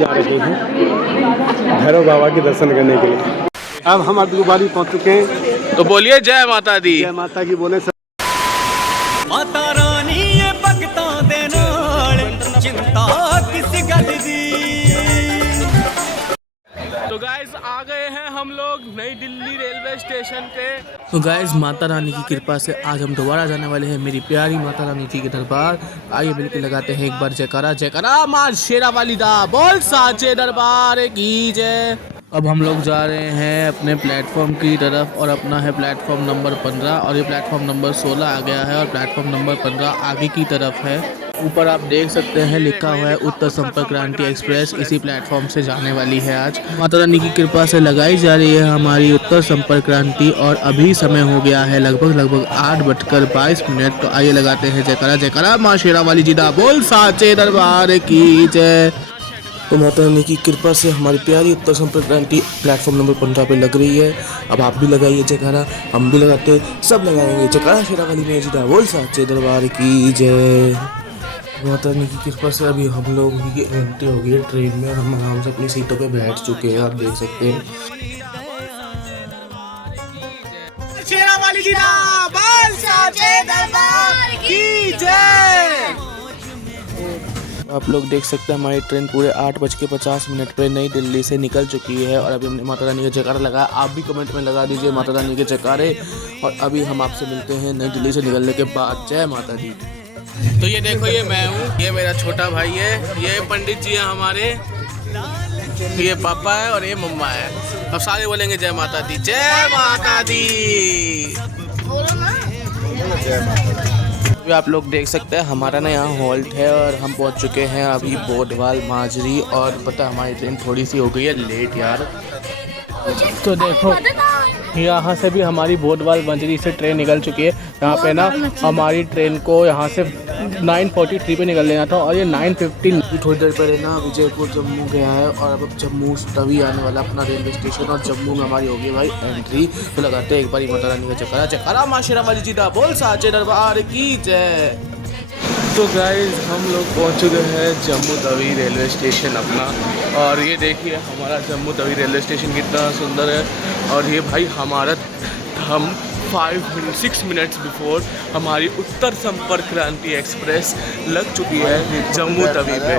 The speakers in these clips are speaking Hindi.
जा रहे हैं भैरव बाबा के दर्शन करने के लिए। अब हम अर्धकुमारी पहुंच चुके हैं, तो बोलिए जय माता दी। जय माता की बोले सब। माता रानी ये भगतां दे नाल चिंता किस गल दी। तो गाइस आ गए हैं हम लोग नई दिल्ली रेलवे स्टेशन पे। तो गाइस माता रानी की कृपा से आज हम दोबारा जाने वाले हैं मेरी प्यारी माता रानी जी के दरबार। आइए मिलकर लगाते हैं एक बार जयकारा जयकारा मां शेरा वाली दा बोल साचे दरबार की जय। अब हम लोग जा रहे हैं अपने प्लेटफॉर्म की तरफ और अपना है प्लेटफॉर्म नंबर 15 और ये प्लेटफॉर्म नंबर 16 आ गया है और प्लेटफॉर्म नंबर 15 आगे की तरफ है। ऊपर आप देख सकते हैं लिखा हुआ है उत्तर संपर्क क्रांति एक्सप्रेस, इसी प्लेटफॉर्म से जाने वाली है। आज माता रानी की कृपा से लगाई जा रही है हमारी उत्तर संपर्क क्रांति और अभी समय हो गया है लगभग 8:22। तो आइए लगाते हैं जयकारा जयकारा माँ शेरा वाली जी दा बोल साचे दरबार की जय। तो माता रानी की कृपा से हमारी प्यारी उत्तर संपर्क क्रांति प्लेटफॉर्म नंबर 15 पे लग रही है। अब आप भी लगाइए जयकारा, हम भी लगाते हैं, सब लगाएंगे जयकारा शेरा वाली में जी दा बोल साचे दरबार की जय। माता रानी की कृपा से अभी हम लोग की एंट्री हो गई है ट्रेन में और हम आराम से अपनी सीटों पे बैठ चुके हैं, आप देख सकते हैं। शेरा वाली जी दा बोल साचे दरबार की जय। आप लोग देख सकते हैं हमारी ट्रेन पूरे 8:50 पे नई दिल्ली से निकल चुकी है और अभी हमने माता रानी का जयकारा लगाया। आप भी कमेंट में लगा दीजिए माता रानी के जयकारे और अभी हम आपसे मिलते हैं नई दिल्ली से निकलने के बाद। जय माता दी। तो ये देखो ये मैं हूँ, ये मेरा छोटा भाई है, ये पंडित जी हैं हमारे, ये पापा है और ये मम्मा है। अब सारे बोलेंगे जय माता दी जय माता दी। अभी आप लोग देख सकते हैं हमारा ना यहाँ हॉल्ट है और हम पहुँच चुके हैं अभी बोडवाल माजरी और पता हमारी ट्रेन थोड़ी सी हो गई है लेट यार। तो देखो यहाँ से भी हमारी बोडवाल माजरी से ट्रेन निकल चुकी है। यहाँ पे ना हमारी ट्रेन को यहाँ से 9:43 पे निकल लेना था और ये 9:15। थोड़ी देर पहले ना विजयपुर जम्मू गया है और अब जम्मू तभी आने वाला अपना रेलवे स्टेशन और जम्मू में हमारी होगी भाई एंट्री। तो लगाते हैं एक बार माता रानी का जयकारा जयकारा माँ शेरा वाली जी दा बोल साचे दरबार की जय। तो गाइस हम लोग पहुंच चुके हैं जम्मू तवी रेलवे स्टेशन अपना और ये देखिए हमारा जम्मू तवी रेलवे स्टेशन कितना सुंदर है। और ये भाई हमारा हम 6 मिनट्स बिफोर हमारी उत्तर संपर्क क्रांति एक्सप्रेस लग चुकी है जम्मू तवी पे।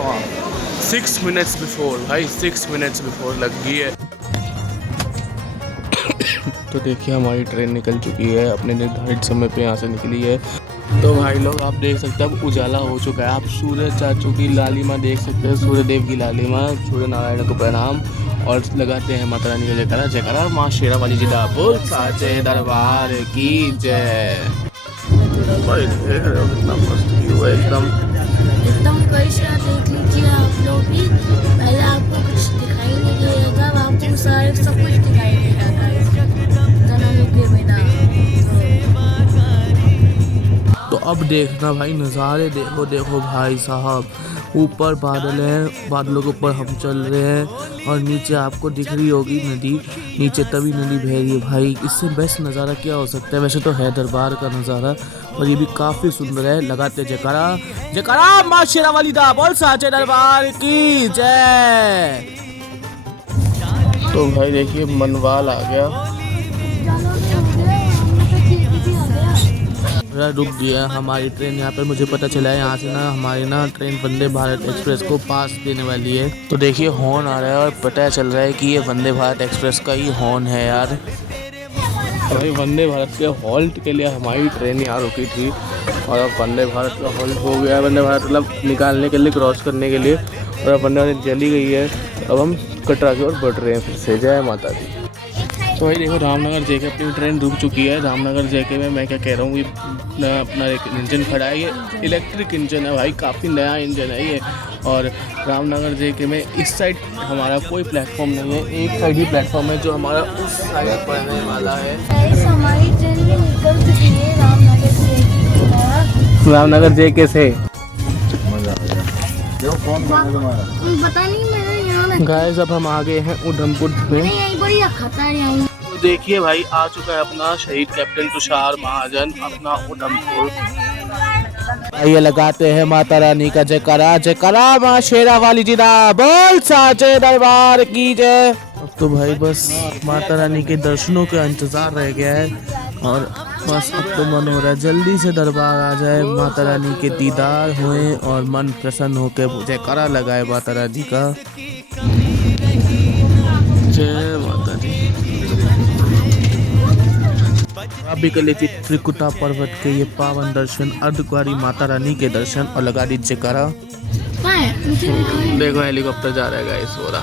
6 मिनट्स बिफोर भाई 6 मिनट्स बिफोर लग गई है। तो देखिए हमारी ट्रेन निकल चुकी है, अपने निर्धारित समय पे यहाँ से निकली है। तो भाई लोग आप देख सकते हैं अब उजाला हो चुका है। आप सूर्य चाचू की लालिमा देख सकते हैं, सूर्य देव की लालिमा, सूर्य नारायण को प्रणाम और लगाते हैं माता रानी का जयकारा जयकारा माँ शेरा वाली जी दा बोल साचे दरबार की जय। भाई देख रहे हो कितना मस्त व्यू है एकदम कैसा देख लीजिए आप लोग भी। पहले आपको कुछ दिखाई नहीं देगा, आपको सारे सब कुछ दिखाई देगा। तो अब देखना भाई नज़ारे देखो देखो भाई साहब, ऊपर बादल है, बादलों के ऊपर हम चल रहे हैं और नीचे आपको दिख रही होगी नदी, नीचे तवी नदी बह रही है। भाई इससे बेस्ट नज़ारा क्या हो सकता है। वैसे तो है दरबार का नज़ारा और ये भी काफ़ी सुंदर है। लगाते जयकारा जयकारा माँ शेरा वाली दा बोल साचे दरबार की जय। तो भाई देखिए मनवाल आ गया, रुक गया हमारी ट्रेन यहाँ पर। मुझे पता चला है यहाँ से ना हमारी ना ट्रेन वंदे भारत एक्सप्रेस को पास देने वाली है। तो देखिए हॉर्न आ रहा है और पता चल रहा है कि ये वंदे भारत एक्सप्रेस का ही हॉर्न है यार। भाई वंदे भारत के हॉल्ट के लिए हमारी ट्रेन यहाँ रुकी थी और अब वंदे भारत का हॉल्ट हो गया है। वंदे भारत मतलब निकालने के लिए, क्रॉस करने के लिए, और अब वंदे भारत चली गई है। अब हम कटरा की ओर बढ़ रहे हैं फिर से। जय माता दी। तो भाई देखो रामनगर जेके अपनी ट्रेन रुक चुकी है। रामनगर जेके में मैं क्या कह रहा हूँ कि अपना एक इंजन खड़ा है, ये इलेक्ट्रिक इंजन है भाई, काफ़ी नया इंजन है ये। और रामनगर जेके में इस साइड हमारा कोई प्लेटफॉर्म नहीं है, एक साइड ही प्लेटफॉर्म है जो हमारा उस साइड पड़ने वाला है। हमारी ट्रेन भी निकल चुकी है रामनगर जेके से। पता नहीं मेरे यहाँ गाइस अब हम आ गए हैं उधमपुर में। यहीं पर ही रखा था यहाँ। तो देखिए भाई आ चुका है अपना शहीद कैप्टन तुषार महाजन अपना उधमपुर। आइए लगाते हैं माता रानी का जयकारा, जयकारा माँ शेरा वाली जी दा, बोल साचे दरबार की जय। अब तो भाई बस माता रानी के दर्शनों का इंतजार रह गया है और बस अब तो मन हो रहा है जल्दी से दरबार आ जाए, माता रानी के दीदार होए और मन प्रसन्न होकर जयकारा लगाए माता रानी का। जय माता दी। आप भी कर लीजिए त्रिकुटा पर्वत के ये पावन दर्शन, अर्धकुंवारी माता रानी के दर्शन और लगा दीजिए जयकारा। देखो हेलीकॉप्टर जा रहा है गाइस, हो रहा।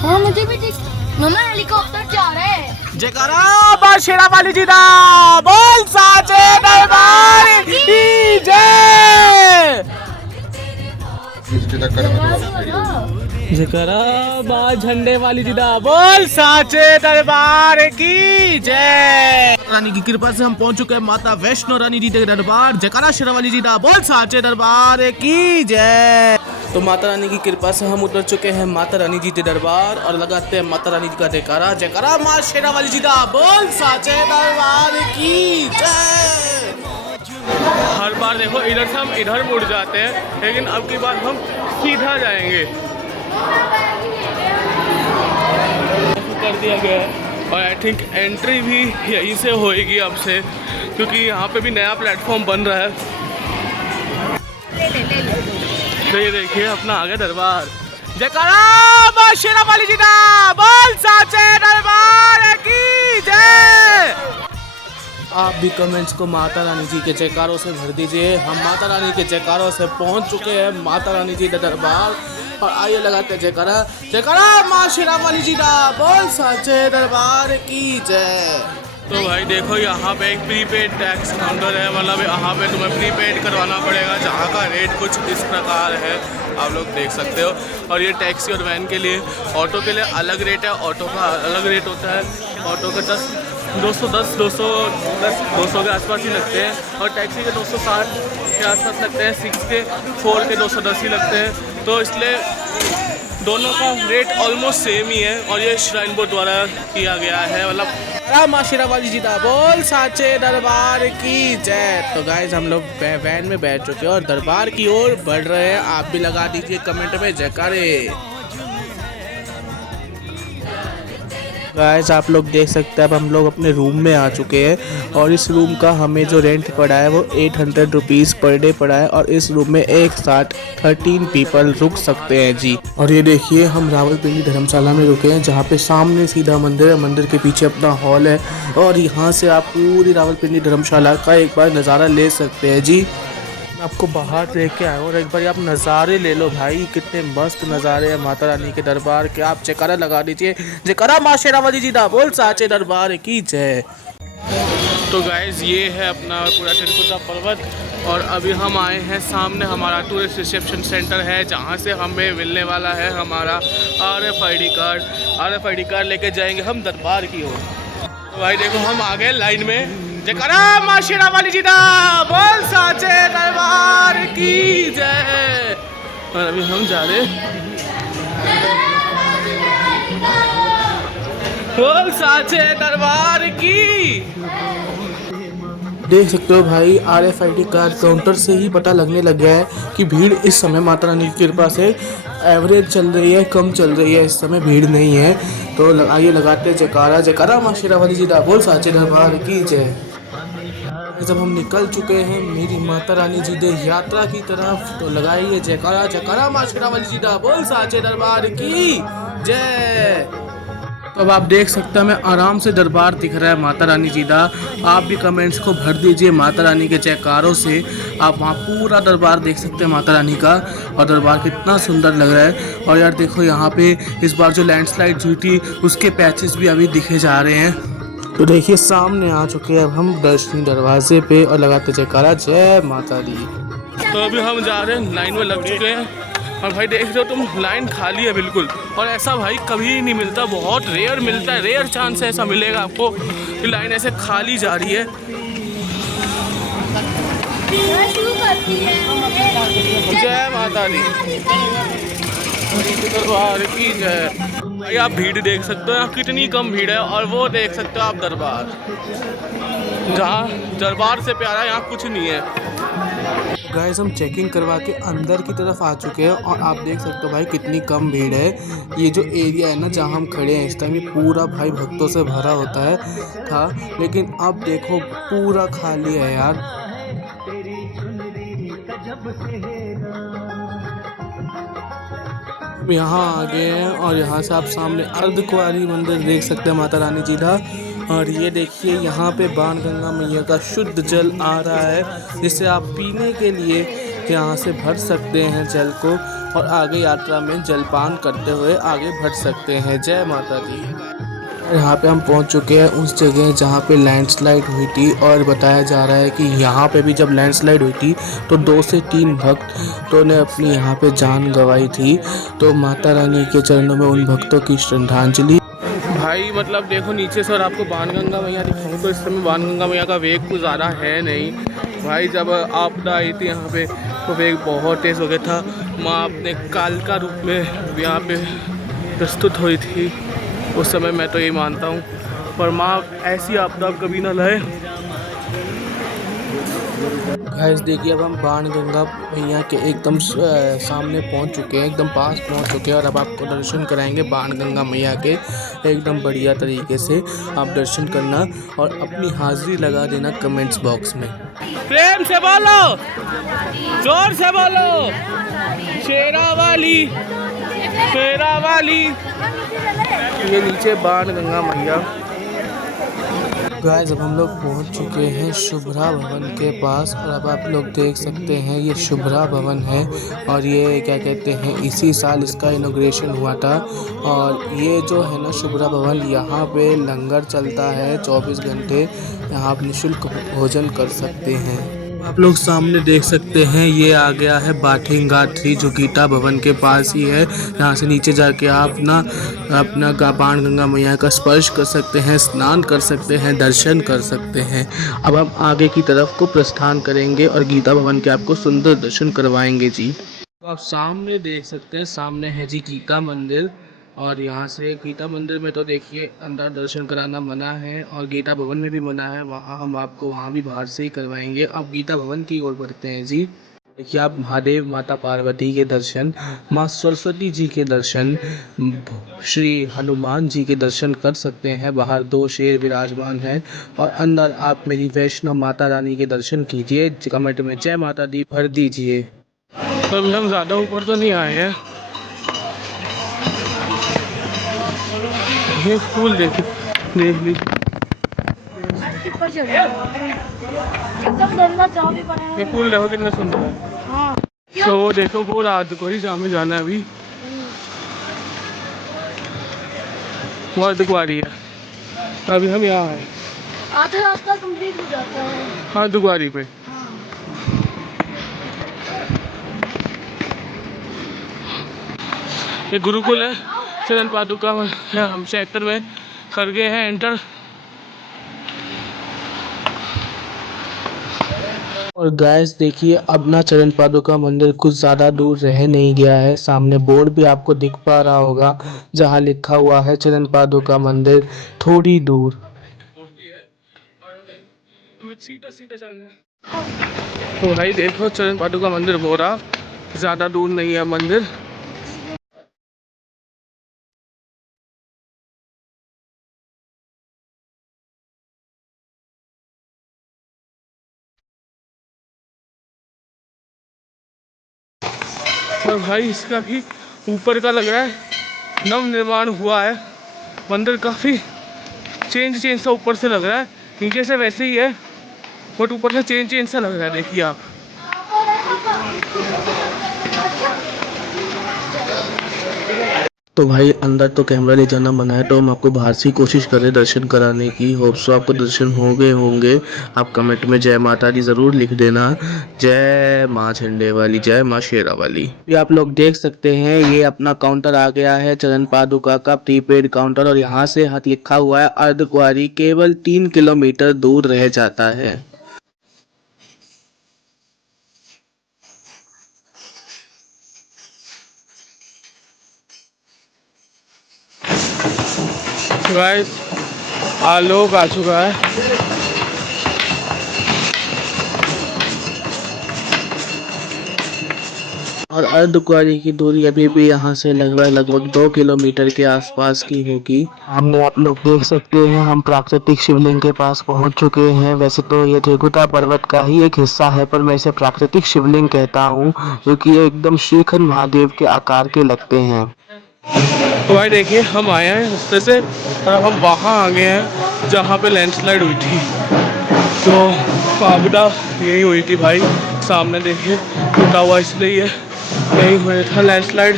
हाँ मुझे भी देख, मम्मा हेलीकॉप्टर जा रहा है। जयकारा माँ शेरा वाली जी दा, बोल साचे दरबार की जय। जयकारा माँ झंडे वाली जी दा, बोल साचे दरबार की जय। रानी की कृपा से हम पहुंच चुके हैं माता वैष्णो रानी जी के दरबार, जयकारा शेरा वाली जी दा, बोल साचे दरबार की जय। तो माता रानी की कृपा से हम उतर चुके हैं माता रानी जी के दरबार और लगाते हैं माता रानी जी का जयकारा, जयकारा माँ शेरा वाली जी दा, बोल साचे दरबार की जय। हर बार देखो इधर से हम इधर मुड़ जाते हैं, लेकिन अब की बार हम सीधा जाएंगे, कर दिया गया है। और आई थिंक एंट्री भी यहीं से होएगी अब से, क्योंकि यहाँ पे भी नया प्लेटफॉर्म बन रहा है। तो ये देखिए अपना आ गया दरबार, जयकारा माँ शेरा वाली जी दा, बोल साचे दरबार की जय। आप भी कमेंट्स को माता रानी जी के जयकारों से भर दीजिए। हम माता रानी के जयकारों से पहुंच चुके हैं माता रानी जी के दरबार और आइए लगाते हैं जयकारा, जयकारा माँ शेरा वाली जी दा, बोल साचे दरबार की जय। तो भाई देखो यहाँ पे एक प्रीपेड टैक्स काउंटर है, मतलब यहाँ पे तुम्हें प्रीपेड करवाना पड़ेगा, जहाँ का रेट कुछ इस प्रकार है, आप लोग देख सकते हो। और ये टैक्सी और वैन के लिए, ऑटो के लिए अलग रेट है, ऑटो का अलग रेट होता है। ऑटो का 200 के आसपास ही लगते हैं और टैक्सी के 260 के आसपास लगते हैं, 6 के 4 के 210 ही लगते हैं। तो इसलिए दोनों का रेट ऑलमोस्ट सेम ही है और ये श्राइन बोर्ड द्वारा किया गया है, मतलब माँ शेरा वाली जी दा, बोल साचे दरबार की जय। तो गाइस हम लोग वैन में बैठ चुके हैं और दरबार की ओर बढ़ रहे हैं। आप भी लगा दीजिए कमेंट में जयकारे। गाइस आप लोग देख सकते हैं अब हम लोग अपने रूम में आ चुके हैं और इस रूम का हमें जो रेंट पड़ा है वो 800 रुपीज़ पर डे पड़ा है और इस रूम में एक साथ 13 पीपल रुक सकते हैं जी। और ये देखिए हम रावलपिंडी धर्मशाला में रुके हैं, जहाँ पे सामने सीधा मंदिर है, मंदिर के पीछे अपना हॉल है और यहाँ से आप पूरी रावलपिंडी धर्मशाला का एक बार नज़ारा ले सकते हैं जी। मैं आपको बाहर देख के आया और एक बार आप नज़ारे ले लो भाई, कितने मस्त नज़ारे हैं माता रानी के दरबार के। आप जयकारा लगा दीजिए, जयकारा माँ शेरा वाली जी दा, बोल साचे दरबार की जय। तो गाइज ये है अपना पूरा त्रिकुटा पर्वत और अभी हम आए हैं सामने हमारा टूरिस्ट रिसेप्शन सेंटर है, जहाँ से हमें मिलने वाला है हमारा RFID कार्ड। RFID कार्ड लेके जाएंगे हम दरबार की ओर। तो भाई देखो हम आ गए लाइन में, जयकारा माँ शेरा वाली जी दा, बोल साचे दरबार की जय। और अभी हम जा रहे बोल साचे दरबार की। देख सकते हो भाई RFID कार्ड काउंटर से ही पता लगने लग गया है कि भीड़ इस समय माता रानी की कृपा से एवरेज चल रही है, कम चल रही है, इस समय भीड़ नहीं है। तो आइए लगाते हैं जयकारा, जयकारा माँ शेरा वाली जी दा, बोल साचे दरबार की जय। जब हम निकल चुके हैं मेरी माता रानी जी दे यात्रा की तरफ, तो लगाइए जयकारा, जयकारा माँ शेरा वाली जी दा, बोल साचे दरबार की जय। तो अब आप देख सकते हैं मैं आराम से दरबार दिख रहा है माता रानी जी दा। आप भी कमेंट्स को भर दीजिए माता रानी के जयकारों से। आप वहाँ पूरा दरबार देख सकते हैं माता रानी का और दरबार कितना सुंदर लग रहा है। और यार देखो यहाँ पे इस बार जो लैंडस्लाइड हुई थी उसके पैचेस भी अभी दिखे जा रहे हैं। तो देखिए सामने आ चुके हैं अब हम दर्शनी दरवाजे पे और लगाते जयकारा, जय माता दी। तो अभी हम जा रहे हैं, लाइन में लग चुके हैं और भाई देख रहे हो तुम लाइन खाली है बिल्कुल। और ऐसा भाई कभी नहीं मिलता, बहुत रेयर मिलता है, रेयर चांस ऐसा मिलेगा आपको कि लाइन ऐसे खाली जा रही है। जय माता दी, दरबार की जय। भाई आप भीड़ देख सकते हो यहाँ कितनी कम भीड़ है और वो देख सकते हो आप दरबार, जहाँ दरबार से प्यारा यहाँ कुछ नहीं है। गाइस हम चेकिंग करवा के अंदर की तरफ आ चुके हैं और आप देख सकते हो भाई कितनी कम भीड़ है। ये जो एरिया है ना जहाँ हम खड़े हैं इस टाइम, ये पूरा भाई भक्तों से भरा होता है था, लेकिन अब देखो पूरा खाली है यार। यहाँ आ गए हैं और यहाँ से आप सामने अर्धकुंवारी मंदिर देख सकते हैं माता रानी जी का। और ये देखिए यहाँ पे बाणगंगा मैया का शुद्ध जल आ रहा है, जिसे आप पीने के लिए यहाँ से भर सकते हैं जल को, और आगे यात्रा में जलपान करते हुए आगे बढ़ सकते हैं। जय माता दी। यहाँ पे हम पहुँच चुके हैं उस जगह जहाँ पे लैंडस्लाइड हुई थी, और बताया जा रहा है कि यहाँ पे भी जब लैंडस्लाइड हुई थी तो 2 से 3 भक्तों ने अपनी यहाँ पे जान गंवाई थी। तो माता रानी के चरणों में उन भक्तों की श्रद्धांजलि। भाई मतलब देखो नीचे से, और आपको बाणगंगा मैया दिखाऊँ तो इस समय बाणगंगा मैया का वेग कुछ ज़्यादा है नहीं भाई। जब आपदा आई थी यहाँ पे तो वेग बहुत तेज़ हो गया था। माँ अपने काल का रूप में यहाँ पे प्रस्तुत हुई थी उस समय, मैं तो यही मानता हूँ। पर माँ ऐसी आपदा कभी ना लाए। गाइस देखिए अब हम बाणगंगा मैया के एकदम सामने पहुंच चुके हैं, एकदम पास पहुंच चुके हैं, और अब आपको दर्शन कराएंगे बाणगंगा मैया के एकदम बढ़िया तरीके से। आप दर्शन करना और अपनी हाजिरी लगा देना कमेंट्स बॉक्स में। प्रेम से बोलो, जोर से बोलो, शेरा वाली, शेरा वाली। ये नीचे बाणगंगा मैया। गाइस अब हम लोग पहुंच चुके हैं शुभ्रा भवन के पास, और अब आप लोग देख सकते हैं ये शुभ्रा भवन है, और ये क्या कहते हैं इसी साल इसका इनॉग्रेशन हुआ था। और ये जो है ना शुभ्रा भवन, यहाँ पे लंगर चलता है 24 घंटे, यहाँ आप निःशुल्क भोजन कर सकते हैं। आप लोग सामने देख सकते हैं ये आ गया है बाठिंगा 3 जो गीता भवन के पास ही है। यहाँ से नीचे जाके आप ना अपना बाणगंगा मैया का स्पर्श कर सकते हैं, स्नान कर सकते हैं, दर्शन कर सकते हैं। अब हम आगे की तरफ को प्रस्थान करेंगे और गीता भवन के आपको सुंदर दर्शन करवाएंगे जी। तो आप सामने देख सकते हैं, सामने है जी गीता मंदिर, और यहाँ से गीता मंदिर में तो देखिए अंदर दर्शन कराना मना है, और गीता भवन में भी मना है। वहाँ हम आपको वहाँ भी बाहर से ही करवाएंगे। अब गीता भवन की ओर बढ़ते हैं जी। देखिए आप महादेव माता पार्वती के दर्शन, माँ सरस्वती जी के दर्शन, श्री हनुमान जी के दर्शन कर सकते हैं। बाहर 2 शेर विराजमान हैं, और अंदर आप मेरी वैष्णव माता रानी के दर्शन कीजिए। कमेंट में जय माता दी भर दीजिए। तो हम ज़्यादा ऊपर तो नहीं आए हैं। ये फूल देख लीजिए। ये फूल देखो कितना सुंदर है। तो वो देखो वो रात को ही शाम में जाना है अभी। वो अर्धकुंवारी है, अभी हम यहाँ हैं। आधा रास्ता कंप्लीट हो जाता है अर्धकुंवारी पे। ये गुरुकुल है, चरण पादुका है। हम सेक्टर में कर गए हैं एंटर। और गाइस देखिए अब ना चरण पादुका मंदिर कुछ ज़्यादा दूर रह नहीं गया है। सामने बोर्ड भी आपको दिख पा रहा होगा जहाँ लिखा हुआ है चरण पादुका मंदिर थोड़ी दूर। तो भाई देखो चरण पादुका मंदिर बोरा, ज़्यादा दूर नहीं है मंदिर। और भाई इसका भी ऊपर का लग रहा है नव निर्माण हुआ है मंदिर, काफ़ी चेंज सा ऊपर से लग रहा है। नीचे से वैसे ही है बट ऊपर से चेंज सा लग रहा है। देखिए आप। तो भाई अंदर तो कैमरा ले जाना मना है, तो हम आपको बाहर से ही कोशिश करें दर्शन कराने की। होप सो आपको दर्शन हो गए होंगे। आप कमेंट में जय माता दी ज़रूर लिख देना। जय माँ झंडे वाली, जय माँ शेरा वाली। ये आप लोग देख सकते हैं ये अपना काउंटर आ गया है चरण पादुका का प्रीपेड काउंटर, और यहाँ से हाथ लिखा हुआ है अर्धकुंवारी केवल 3 किलोमीटर दूर रह जाता है। गाइस आलोक आ चुका है। और अर्धकुंवारी की दूरी अभी भी यहाँ से लगभग 2 किलोमीटर के आसपास की होगी। हमने आप लोग देख सकते हैं हम प्राकृतिक शिवलिंग के पास पहुँच चुके हैं। वैसे तो ये त्रिकुटा पर्वत का ही एक हिस्सा है, पर मैं इसे प्राकृतिक शिवलिंग कहता हूँ क्योंकि ये एकदम श्रीखंड महादेव के आकार के लगते हैं। तो भाई देखिए हम आए हैं रास्ते से और अब हम वहाँ आ गए हैं जहाँ पे लैंडस्लाइड हुई थी। तो आपदा यही हुई थी भाई, सामने देखिए टूटा हुआ इसलिए ये यही हुआ था लैंडस्लाइड।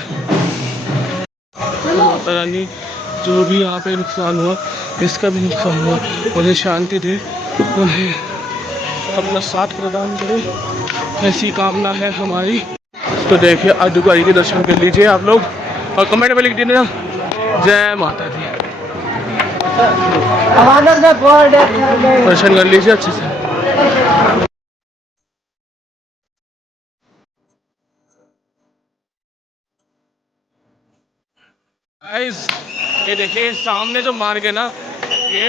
माता रानी जो भी यहाँ पे नुकसान हुआ इसका भी नुकसान हुआ, उन्हें शांति दे, उन्हें अपना साथ प्रदान करे, ऐसी कामना है हमारी। तो देखिए अर्धकुंवारी के दर्शन कर लीजिए आप लोग और कमेंट में लिख दीजिए जय माता दी। दर्शन कर लीजिए अच्छे से। गाइस ये देखिए सामने जो मार्ग है ना, ये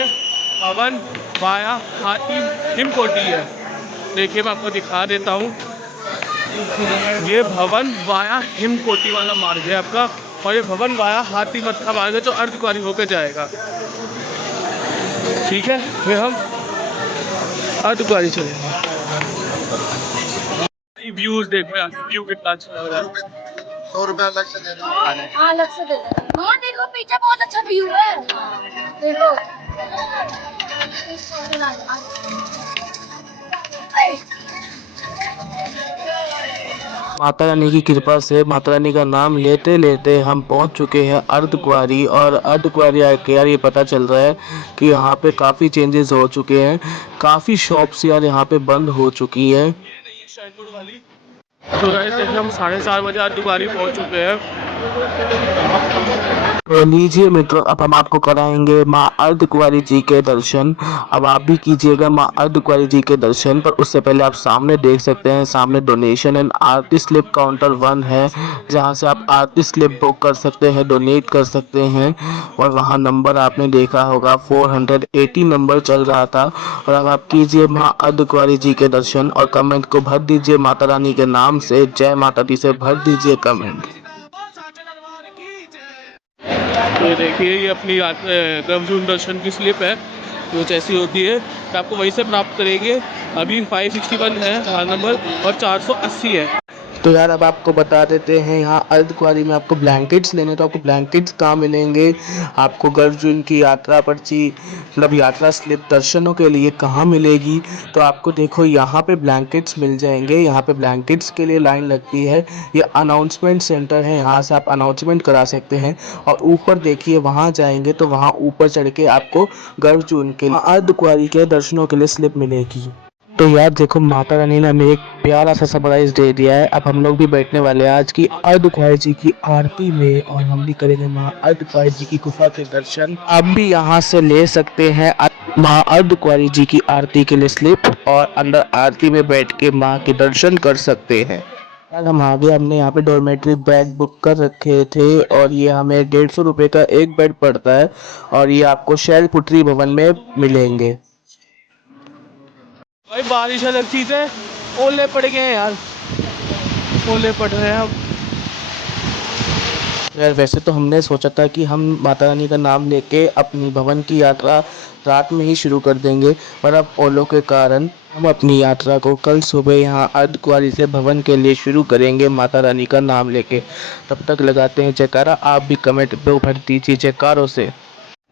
भवन वाया हाथी हिमकोटी है। देखिए मैं आपको दिखा देता हूँ, ये भवन वाया हिमकोटी वाला मार्ग है आपका, और ये भवन वाया हाथी मत का मार्ग है जो अर्धकुंवारी होकर जाएगा। ठीक है, फिर हम अर्धकुंवारी चलेंगे। व्यूज देखो यार, व्यू कितना अच्छा लग रहा है। 100 रुपया अलग से दे दो। हाँ अलग से दे दो। हाँ देखो पीछे बहुत अच्छा व्यू है, देखो। माता रानी की कृपा से माता रानी का नाम लेते लेते हम पहुंच चुके हैं अर्धकुंवारी। और अर्धकुंवारी आके यार ये पता चल रहा है कि यहाँ पे काफ़ी चेंजेस हो चुके हैं, काफ़ी शॉप्स यार यहाँ पे बंद हो चुकी है। तो गाइस देखिए हम 4:30 बजे अर्धकुंवारी पहुँच चुके हैं। तो लीजिए मित्रों, अब हम आपको कराएंगे माँ अर्धकुंवारी जी के दर्शन। अब आप भी कीजिएगा माँ अर्धकुंवारी जी के दर्शन, पर उससे पहले आप सामने देख सकते हैं, सामने donation and Aarti slip counter 1 है, जहां से आप आरती स्लिप बुक कर सकते हैं, डोनेट कर सकते हैं। और वहां नंबर आपने देखा होगा 480 नंबर चल रहा था। और अब आप कीजिए माँ अर्धकुंवारी जी के दर्शन और कमेंट को भर दीजिए माता रानी के नाम से, जय माता दी से भर दीजिए कमेंट। तो देखिए ये अपनी गर्भजून दर्शन की स्लिप है, कुछ ऐसी होती है कि आपको वहीं से प्राप्त करेंगे। अभी 561 है आधार नंबर और 480 है। तो यार अब आपको बता देते हैं, यहाँ अर्धकुंवारी में आपको ब्लैंकेट्स लेने, तो आपको ब्लैंकेट्स कहाँ मिलेंगे, आपको गर्भजून की यात्रा पर्ची मतलब यात्रा स्लिप दर्शनों के लिए कहाँ मिलेगी। तो आपको देखो यहाँ पे ब्लैंकेट्स मिल जाएंगे। यहाँ पे ब्लैंकेट्स के लिए लाइन लगती है, ये अनाउंसमेंट सेंटर है, यहाँ से आप अनाउंसमेंट करा सकते हैं। और ऊपर देखिए वहाँ जाएंगे तो वहाँ ऊपर चढ़ के आपको गर्भजून के अर्धकुंवारी के दर्शनों के लिए स्लिप मिलेगी। तो यार देखो माता रानी ने हमें एक प्यारा सा सरप्राइज दे दिया है। अब हम लोग भी बैठने वाले हैं आज की अर्धकुंवारी जी की आरती में, और हम भी करेंगे माँ अर्धकुंवारी जी की गुफा के दर्शन। आप भी यहाँ से ले सकते हैं माँ अर्धकुंवारी जी की आरती के लिए स्लिप, और अंदर आरती में बैठ के माँ के दर्शन कर सकते हैं। यार हम आगे हमने यहाँ पे डॉर्मेट्री बेड बुक कर रखे थे, और ये हमें 150 रुपये का एक बेड पड़ता है, और ये आपको शैलपुत्री भवन में मिलेंगे। भाई बारिश अलग चीज़ है, ओले पड़ गए हैं यार, ओले पड़ रहे हैं अब। यार वैसे तो हमने सोचा था कि हम माता रानी का नाम लेके अपनी भवन की यात्रा रात में ही शुरू कर देंगे, पर अब ओलों के कारण हम अपनी यात्रा को कल सुबह यहाँ अर्धकुंवारी से भवन के लिए शुरू करेंगे माता रानी का नाम लेके। तब तक लगाते हैं जयकारा, आप भी कमेंट पे भर दीजिए जयकारों से।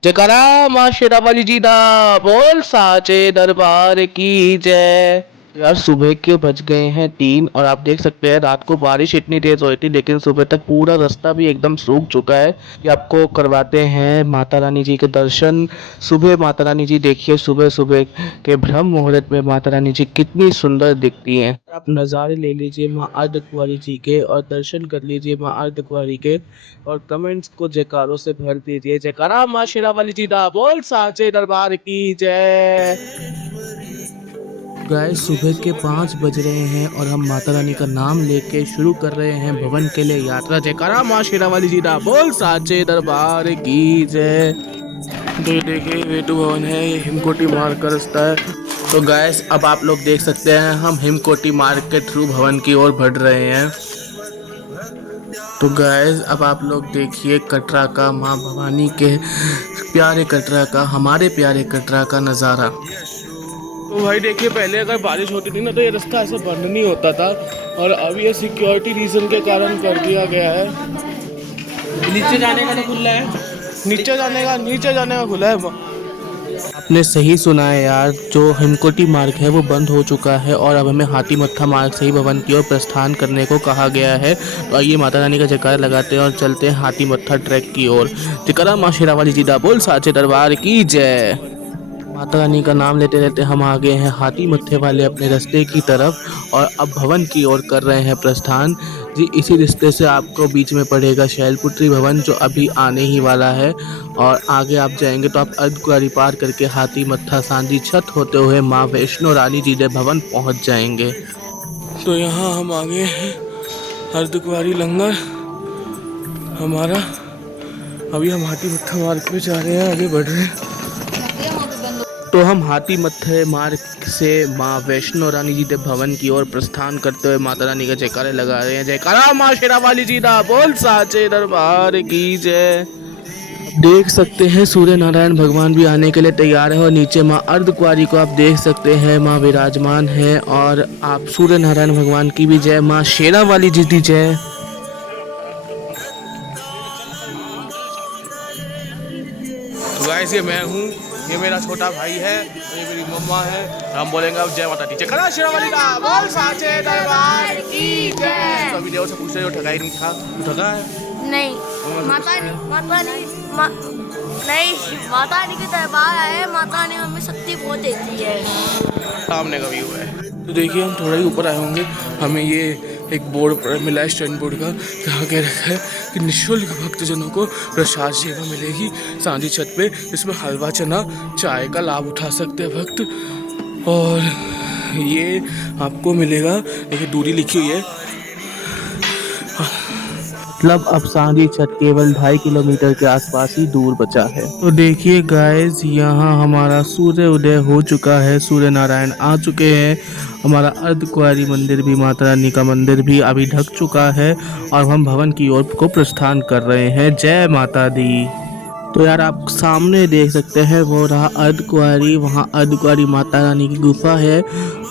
जयकारा माँ शेरावाली जी दा बोल साचे दरबार की जय। यार सुबह के बज गए हैं 3, और आप देख सकते हैं रात को बारिश इतनी तेज हुई थी, लेकिन सुबह तक पूरा रास्ता भी एकदम सूख चुका है। ये आपको करवाते हैं माता रानी जी के दर्शन। सुबह माता रानी जी देखिए, सुबह सुबह के ब्रह्म मुहूर्त में माता रानी जी कितनी सुंदर दिखती हैं। आप नज़ारे ले लीजिए माँ अर्धकुंवारी जी के और दर्शन कर लीजिए माँ अर्धकुंवारी के, और कमेंट्स को जयकारों से भर दीजिए। जयकारा माँ शेरावाली जी दा बोल साचे दरबार की जय। गाइस सुबह के 5 बज रहे हैं और हम माता रानी का नाम लेके शुरू कर रहे हैं भवन के लिए यात्रा। जयकारा माँ शेरावाली जी दा बोल साचे दरबार की जय। तो ये देखिए वेटू भवन है, ये हिमकोटी मार्ग का रास्ता है। तो गाइस अब आप लोग देख सकते हैं हम हिमकोटी मार्ग के थ्रू भवन की ओर बढ़ रहे हैं। तो गाइस अब आप लोग देखिए कटरा का, माँ भवानी के प्यारे कटरा का, हमारे प्यारे कटरा का नज़ारा। तो भाई देखिए, पहले अगर बारिश होती थी ना तो ये रास्ता ऐसे बंद नहीं होता था, और अब ये सिक्योरिटी रीज़न के कारण कर दिया गया है। नीचे जाने का तो खुला है, नीचे जाने का खुला है। आपने सही सुना है यार, जो हिमकोटी मार्ग है वो बंद हो चुका है और अब हमें हाथी मत्था मार्ग से ही भवन की ओर प्रस्थान करने को कहा गया है। तो आइए माता रानी का जयकारा लगाते हैं और चलते हैं हाथी मत्था ट्रैक की ओर। जयकारा माँ शेरावाली जी दा बोल साचे दरबार की जय। माता रानी का नाम लेते लेते हम आ गए हैं हाथी मत्थे वाले अपने रास्ते की तरफ और अब भवन की ओर कर रहे हैं प्रस्थान जी। इसी रास्ते से आपको बीच में पड़ेगा शैलपुत्री भवन जो अभी आने ही वाला है, और आगे आप जाएंगे तो आप अर्धकुंवारी पार करके हाथी मत्था सांझी छत होते हुए माँ वैष्णो रानी जी देव भवन पहुँच जाएंगे। तो यहाँ हम आ गए हैं अर्धकुंवारी लंगर हमारा। अभी हम हाथी मत्था मार्ग पे जा रहे हैं, आगे बढ़ रहे हैं। तो हम हाथी मत्थे मार्ग से माँ वैष्णो रानी जी देव भवन की ओर प्रस्थान करते हुए माता रानी का जयकारे लगा रहे हैं। जयकारा माँ शेरावाली जी दा बोल साचे दरबार की जय। देख सकते हैं सूर्य नारायण भगवान भी आने के लिए तैयार है और नीचे माँ अर्धकुंवारी को आप देख सकते हैं, माँ विराजमान है। और आप सूर्य नारायण भगवान की भी जय, माँ शेरावाली जी की जय। तो गाइस ये मैं हूँ, ये मेरा छोटा भाई है, ये मेरी मम्मा है। हम बोलेंगे अब जय माता दी। जयकारा शेरावाली दा बोल साचे दरबार की जय। तो अभी देव से पूछ रहे हो ठगा ही नहीं था, ठगा है नहीं, माता रानी के दरबार आए, माता रानी हमें शक्ति बहुत देती है। सामने का व्यू है। तो देखिए हम थोड़ा ही ऊपर आए होंगे, हमें ये एक बोर्ड पर मिला है, स्टैंड बोर्ड का, जहाँ कह रखा है कि निःशुल्क भक्तजनों को प्रसाद सेवा मिलेगी सांझी छत पे, इसमें हलवा चना चाय का लाभ उठा सकते हैं भक्त। और ये आपको मिलेगा, देखिए दूरी लिखी हुई है, मतलब अब सांझी छत केवल 2.5 किलोमीटर के आसपास ही दूर बचा है। तो देखिए गाइस, यहाँ हमारा सूर्य उदय हो चुका है, सूर्य नारायण आ चुके हैं। हमारा अर्धकुंवारी मंदिर भी, माता रानी का मंदिर भी अभी ढक चुका है और हम भवन की ओर को प्रस्थान कर रहे हैं। जय माता दी। तो यार आप सामने देख सकते हैं वो रहा अर्धकुंवारी, वहाँ अर्धकुंवारी माता रानी की गुफा है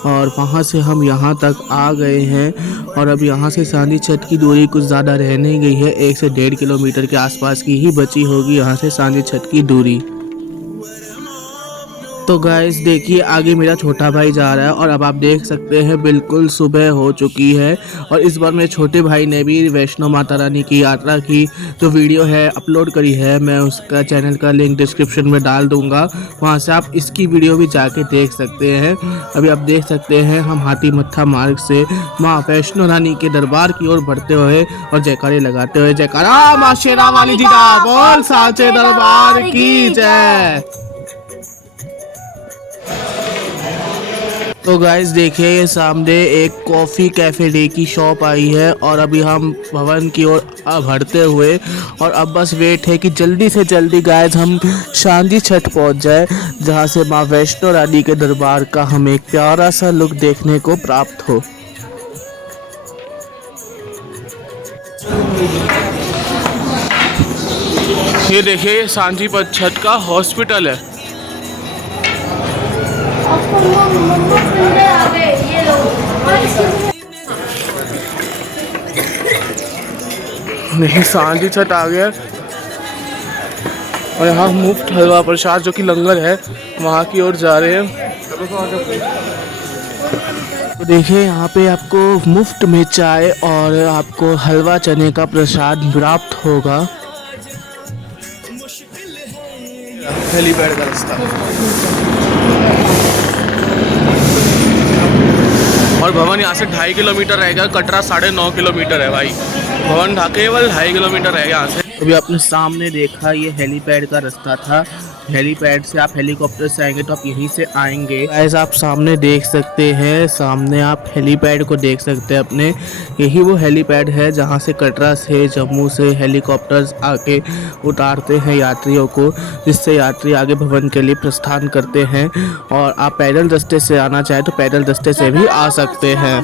और वहाँ से हम यहाँ तक आ गए हैं। और अब यहाँ से सांझी छत की दूरी कुछ ज़्यादा रह नहीं गई है, 1 से 1.5 किलोमीटर के आसपास की ही बची होगी यहाँ से सांझी छत की दूरी। तो गाइस देखिए आगे मेरा छोटा भाई जा रहा है और अब आप देख सकते हैं बिल्कुल सुबह हो चुकी है। और इस बार मेरे छोटे भाई ने भी वैष्णो माता रानी की यात्रा की जो वीडियो है अपलोड करी है, मैं उसका चैनल का लिंक डिस्क्रिप्शन में डाल दूंगा, वहां से आप इसकी वीडियो भी जाके देख सकते हैं। अभी आप देख सकते हैं हम हाथी मत्था मार्ग से माँ वैष्णो रानी के दरबार की ओर बढ़ते हुए और जयकारे लगाते हुए। जयकारा माँ शेरावाली जी दा बोल साचे दरबार की जय। तो गाइस देखिए ये सामने एक कॉफ़ी कैफ़े डे की शॉप आई है और अभी हम भवन की ओर बढ़ते हुए और अब बस वेट है कि जल्दी से जल्दी गाइस हम सांझी छत पहुंच जाए, जहां से माँ वैष्णो रानी के दरबार का हमें एक प्यारा सा लुक देखने को प्राप्त हो। ये देखिए सांझी छत का हॉस्पिटल है। नहीं सांझी छत आ गया और यहाँ मुफ्त हलवा प्रसाद जो कि लंगर है वहाँ की ओर जा रहे हैं। तो देखिए यहाँ पे आपको मुफ्त में चाय और आपको हलवा चने का प्रसाद प्राप्त होगा। हेलीपैड का रास्ता और भवन यहाँ से 2.5 किलोमीटर रहेगा, कटरा 9.5 किलोमीटर है भाई, भवन केवल 2.5 किलोमीटर है यहाँ से। अभी आपने सामने देखा ये हेलीपैड का रास्ता था, हेलीपैड से आप हेलीकॉप्टर से आएंगे तो आप यहीं से आएंगे। ऐसा आप सामने देख सकते हैं, सामने आप हेलीपैड को देख सकते हैं अपने, यही वो हेलीपैड है जहां से कटरा से जम्मू से हेलीकॉप्टर्स आके उतारते हैं यात्रियों को, जिससे यात्री आगे भवन के लिए प्रस्थान करते हैं। और आप पैदल रास्ते से आना चाहें तो पैदल रास्ते से भी आ सकते हैं।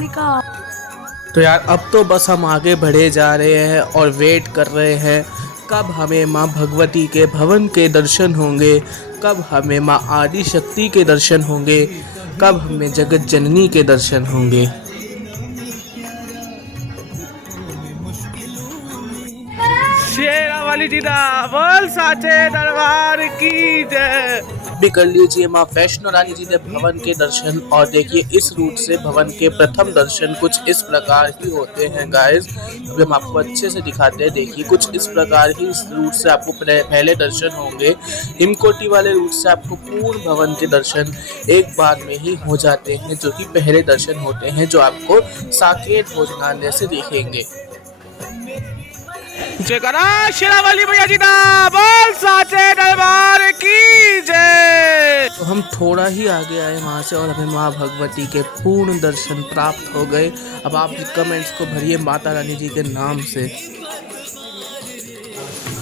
तो यार अब तो बस हम आगे बढ़े जा रहे हैं और वेट कर रहे हैं कब हमें माँ भगवती के भवन के दर्शन होंगे, कब हमें माँ आदि शक्ति के दर्शन होंगे, कब हमें जगत जननी के दर्शन होंगे। शेरा वाली जीदा बोल साचे दरबार की जय। भी कर लीजिए माँ वैष्णो रानी जी के भवन के दर्शन। और देखिए इस रूट से भवन के प्रथम दर्शन कुछ इस प्रकार ही होते हैं गाइस। अभी हम आपको अच्छे से दिखाते हैं। देखिए कुछ इस प्रकार ही इस रूट से आपको पहले दर्शन होंगे। हिमकोटी वाले रूट से आपको पूर्ण भवन के दर्शन एक बार में ही हो जाते हैं, जो कि पहले दर्शन होते हैं, जो आपको साकेत भोजनालय से दिखेंगे। जयकारा शेरावाली मैया जी दा बोल साचे दरबार की जय। तो हम थोड़ा ही आगे आए वहाँ से और हमें माँ भगवती के पूर्ण दर्शन प्राप्त हो गए। अब आप कमेंट्स को भरिए माता रानी जी के नाम से।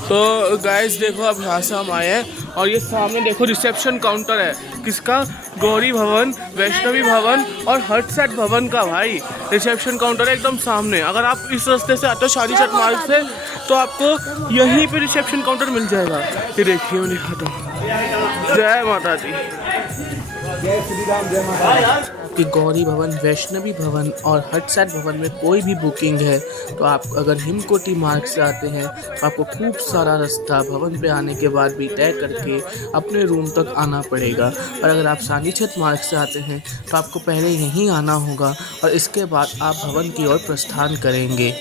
तो गाइस देखो अब यहाँ से हम आए हैं और ये सामने देखो रिसेप्शन काउंटर है किसका, गौरी भवन, वैष्णवी भवन और हर्षसेट भवन का भाई रिसेप्शन काउंटर है एकदम सामने। अगर आप इस रास्ते से आते हो शादीशट मार्ग से तो आपको यहीं पे रिसेप्शन काउंटर मिल जाएगा। ये देखिए मैं दिखाता हूँ। जय माता दी। जय श्री राम, जय माता कि गौरी भवन, वैष्णवी भवन और हर्षसेट भवन में कोई भी बुकिंग है तो आप अगर हिमकोटी मार्ग से आते हैं तो आपको खूब सारा रास्ता भवन पे आने के बाद भी तय करके अपने रूम तक आना पड़ेगा। और अगर आप सानीछत मार्ग से आते हैं तो आपको पहले यहीं आना होगा और इसके बाद आप भवन की ओर प्रस्थान करेंगे।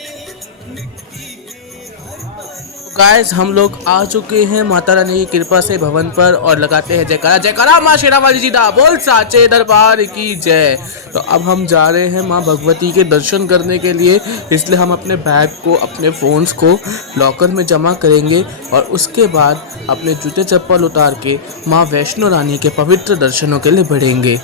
गाइस हम लोग आ चुके हैं माता रानी की कृपा से भवन पर और लगाते हैं जयकारा। जयकारा माँ शेरावाली जी दा बोल साचे दरबार की जय। तो अब हम जा रहे हैं माँ भगवती के दर्शन करने के लिए, इसलिए हम अपने बैग को, अपने फ़ोन्स को लॉकर में जमा करेंगे और उसके बाद अपने जूते चप्पल उतार के माँ वैष्णो रानी के पवित्र दर्शनों के लिए बढ़ेंगे।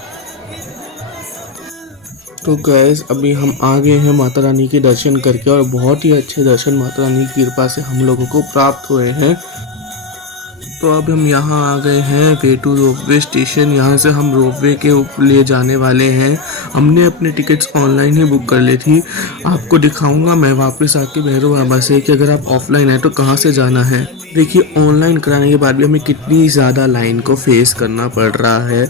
तो गैस अभी हम आ गए हैं माता रानी के दर्शन करके और बहुत ही अच्छे दर्शन माता रानी की कृपा से हम लोगों को प्राप्त हुए हैं। तो अब हम यहाँ आ गए हैं वे टू रोपवे स्टेशन। यहाँ से हम रोपवे के लिए जाने वाले हैं। हमने अपने टिकट्स ऑनलाइन ही बुक कर ली थी। आपको दिखाऊंगा मैं वापस आके भैरव बाबा से कि अगर आप ऑफलाइन है तो कहाँ से जाना है। देखिए ऑनलाइन कराने के बाद भी हमें कितनी ज़्यादा लाइन को फेस करना पड़ रहा है,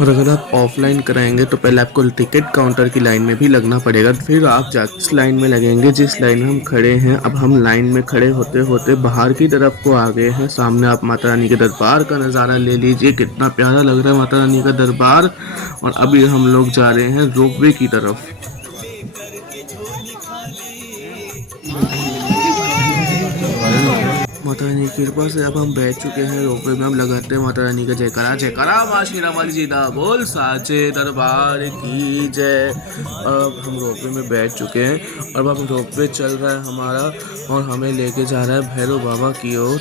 और अगर आप ऑफलाइन कराएंगे तो पहले आपको टिकट काउंटर की लाइन में भी लगना पड़ेगा, फिर आप जाकर इस लाइन में लगेंगे जिस लाइन में हम खड़े हैं। अब हम लाइन में खड़े होते होते बाहर की तरफ को आ गए हैं। सामने आप माता रानी के दरबार का नज़ारा ले लीजिए, कितना प्यारा लग रहा है माता रानी का दरबार। और अभी हम लोग जा रहे हैं रोपवे की तरफ। माता रानी की कृपा से अब हम बैठ चुके हैं रोपवे में। हम लगाते हैं माता रानी का जयकारा। जयकारा माँ शेरावाली जी दा बोल साचे दरबार की जय। अब हम रोपवे में बैठ चुके हैं और अब रोपवे चल रहा है हमारा और हमें लेके जा रहा है भैरव बाबा की ओर।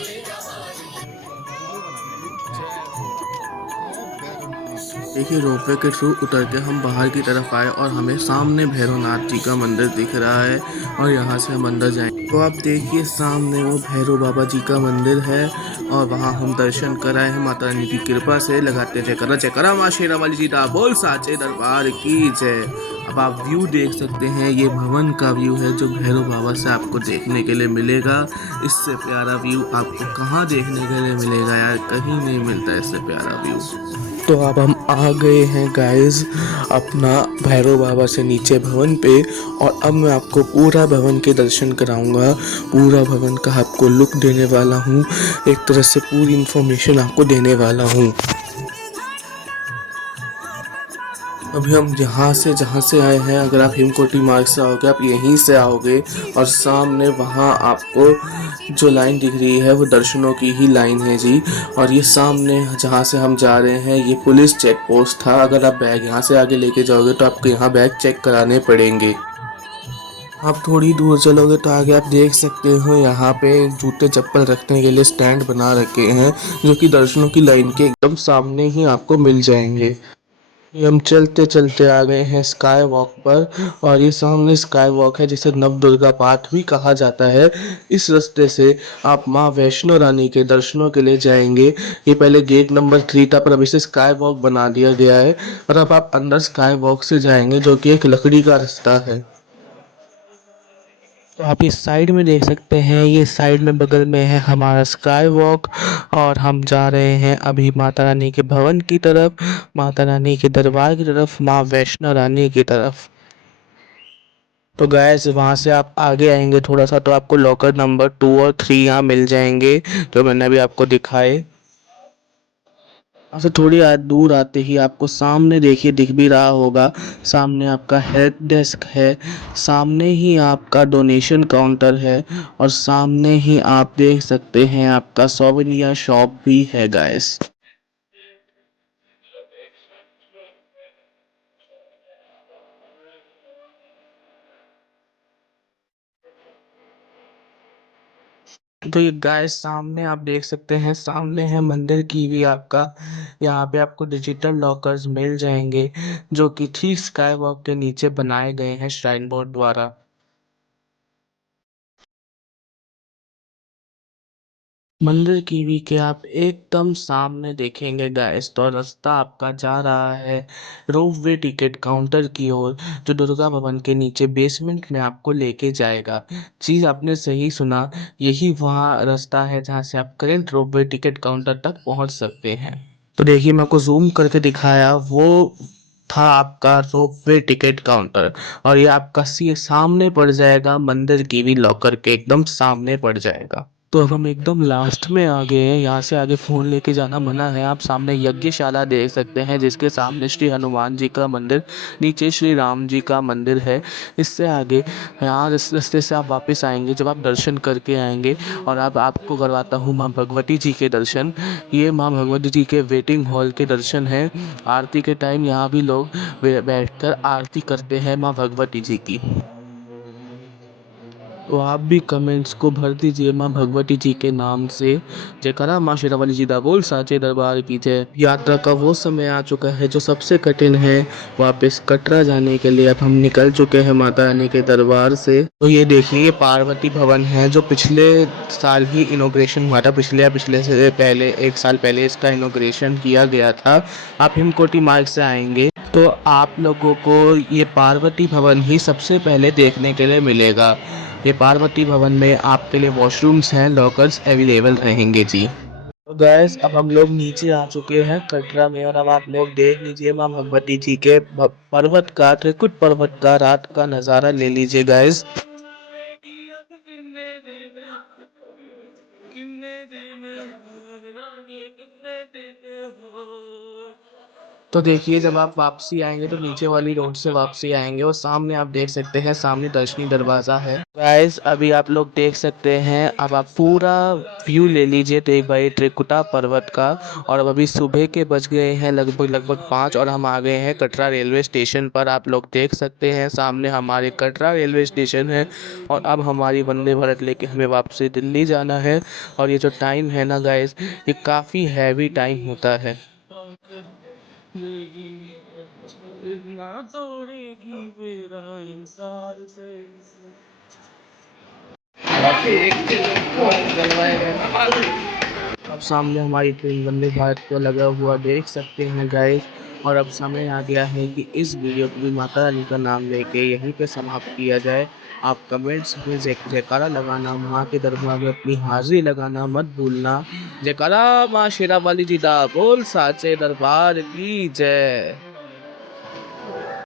देखिए रोपवे के थ्रू उतर के हम बाहर की तरफ आए और हमें सामने भैरवनाथ जी का मंदिर दिख रहा है और यहाँ से हम अंदर जाएंगे। तो आप देखिए सामने वो भैरव बाबा जी का मंदिर है और वहाँ हम दर्शन कराए हैं माता रानी की कृपा से। लगाते जयकारा। जयकारा माँ शेरावाली जी दा बोल साचे दरबार की जय। अब आप व्यू देख सकते हैं, ये भवन का व्यू है जो भैरव बाबा से आपको देखने के लिए मिलेगा। इससे प्यारा व्यू आपको कहाँ देखने के लिए मिलेगा यार, कहीं नहीं मिलता इससे प्यारा व्यू। तो अब हम आ गए हैं गाइस अपना भैरव बाबा से नीचे भवन पे और अब मैं आपको पूरा भवन के दर्शन कराऊंगा। पूरा भवन का आपको लुक देने वाला हूँ, एक तरह से पूरी इन्फॉर्मेशन आपको देने वाला हूँ। अभी हम यहाँ से जहाँ से आए हैं, अगर आप हिमकोटी मार्ग से आओगे आप यहीं से आओगे और सामने वहाँ आपको जो लाइन दिख रही है वो दर्शनों की ही लाइन है जी। और ये सामने जहाँ से हम जा रहे हैं ये पुलिस चेक पोस्ट था। अगर आप बैग यहाँ से आगे लेके जाओगे तो आपको यहाँ बैग चेक कराने पड़ेंगे। आप थोड़ी दूर चलोगे तो आगे आप देख सकते हो यहाँ पे जूते चप्पल रखने के लिए स्टैंड बना रखे हैं जो कि दर्शनों की लाइन के एकदम सामने ही आपको मिल जाएंगे। हम चलते चलते आ गए हैं स्काई वॉक पर और ये सामने स्काई वॉक है जिसे नवदुर्गा पाथ भी कहा जाता है। इस रास्ते से आप माँ वैष्णो रानी के दर्शनों के लिए जाएंगे। ये पहले गेट नंबर 3 था पर अब इसे स्काई वॉक बना दिया गया है और अब आप अंदर स्काई वॉक से जाएंगे जो कि एक लकड़ी का रास्ता है। तो आप इस साइड में देख सकते हैं, ये साइड में बगल में है हमारा स्काई वॉक। और हम जा रहे हैं अभी माता रानी के भवन की तरफ, माता रानी के दरबार की तरफ, माँ वैष्णो रानी की तरफ। तो गैस वहाँ से आप आगे आएंगे थोड़ा सा तो आपको लॉकर नंबर 2 और 3 यहाँ मिल जाएंगे, जो मैंने अभी आपको दिखाए। यहाँ से थोड़ी दूर आते ही आपको सामने देखिए दिख भी रहा होगा, सामने आपका हेल्प डेस्क है, सामने ही आपका डोनेशन काउंटर है, और सामने ही आप देख सकते हैं आपका सोवेनियर शॉप भी है गाइस। तो ये गाइस सामने आप देख सकते हैं, सामने है मंदिर की भी आपका, यहाँ पे आपको डिजिटल लॉकर्स मिल जाएंगे, जो कि ठीक स्काई वॉक के नीचे बनाए गए हैं श्राइन बोर्ड द्वारा। मंदिर कीवी के आप एकदम सामने देखेंगे गाइस, तो रास्ता आपका जा रहा है रोपवे टिकट काउंटर की ओर, जो दुर्गा भवन के नीचे बेसमेंट में आपको लेके जाएगा। चीज आपने सही सुना, यही वहाँ रास्ता है जहाँ से आप करंट रोपवे टिकट काउंटर तक पहुँच सकते हैं। तो देखिए मैं आपको जूम करके दिखाया, वो था आपका रोपवे टिकट काउंटर, और ये आपका सी सामने पड़ जाएगा मंदिर कीवी लॉकर के एकदम सामने पड़ जाएगा। तो अब हम एकदम लास्ट में आ गए हैं, यहाँ से आगे फ़ोन लेके जाना मना है। आप सामने यज्ञशाला देख सकते हैं, जिसके सामने श्री हनुमान जी का मंदिर, नीचे श्री राम जी का मंदिर है। इससे आगे यहाँ इस रास्ते से आप वापस आएंगे, जब आप दर्शन करके आएंगे, और अब आपको करवाता हूँ माँ भगवती जी के दर्शन। ये माँ भगवती जी के वेटिंग हॉल के दर्शन हैं। आरती के टाइम यहाँ भी लोग बैठकर आरती करते हैं माँ भगवती जी की। तो आप भी कमेंट्स को भर दीजिए माँ भगवती जी के नाम से। जयकारा माँ शेरावाली जी दा बोल साचे दरबार की जय। यात्रा का वो समय आ चुका है जो सबसे कठिन है, वापस कटरा जाने के लिए अब हम निकल चुके हैं माता रानी के दरबार से। तो ये देखिए, ये पार्वती भवन है, जो पिछले साल ही इनॉग्रेशन हुआ था, पिछले या पिछले से पहले 1 साल पहले इसका इनॉग्रेशन किया गया था। आप हिमकोटी मार्ग से आएंगे तो आप लोगों को ये पार्वती भवन ही सबसे पहले देखने के लिए मिलेगा। ये पार्वती भवन में आपके लिए वॉशरूम्स हैं, लॉकर्स अवेलेबल रहेंगे जी। तो गैस अब हम लोग नीचे आ चुके हैं कटरा में, और अब आप लोग देख लीजिए माँ भगवती जी के पर्वत का, त्रिकुट पर्वत का रात का नज़ारा ले लीजिए गैस। तो देखिए, जब आप वापसी आएंगे तो नीचे वाली रोड से वापसी आएंगे, और सामने आप देख सकते हैं, सामने दर्शनी दरवाज़ा है गाइस। अभी आप लोग देख सकते हैं, अब आप पूरा व्यू ले लीजिए तो एक बार त्रिकुटा पर्वत का। और अब अभी सुबह के बज गए हैं लगभग 5, और हम आ गए हैं कटरा रेलवे स्टेशन पर। आप लोग देख सकते हैं सामने हमारे कटरा रेलवे स्टेशन है, और अब हमारी वंदे भारत लेके हमें वापसी दिल्ली जाना है। और ये जो टाइम है ना गाइस, ये काफ़ी हैवी टाइम होता है। अब सामने हमारी ट्रेन वंदे भारत को लगा हुआ देख सकते हैं गाइस। और अब समय आ गया है कि इस वीडियो को भी माता रानी का नाम लेके यहीं पे समाप्त किया जाए। आप कमेंट्स में जयकारा लगाना, माँ के दरबार में अपनी हाजिरी लगाना मत भूलना। जयकारा माँ शेरावाली जी दा बोल साचे दरबार की जय।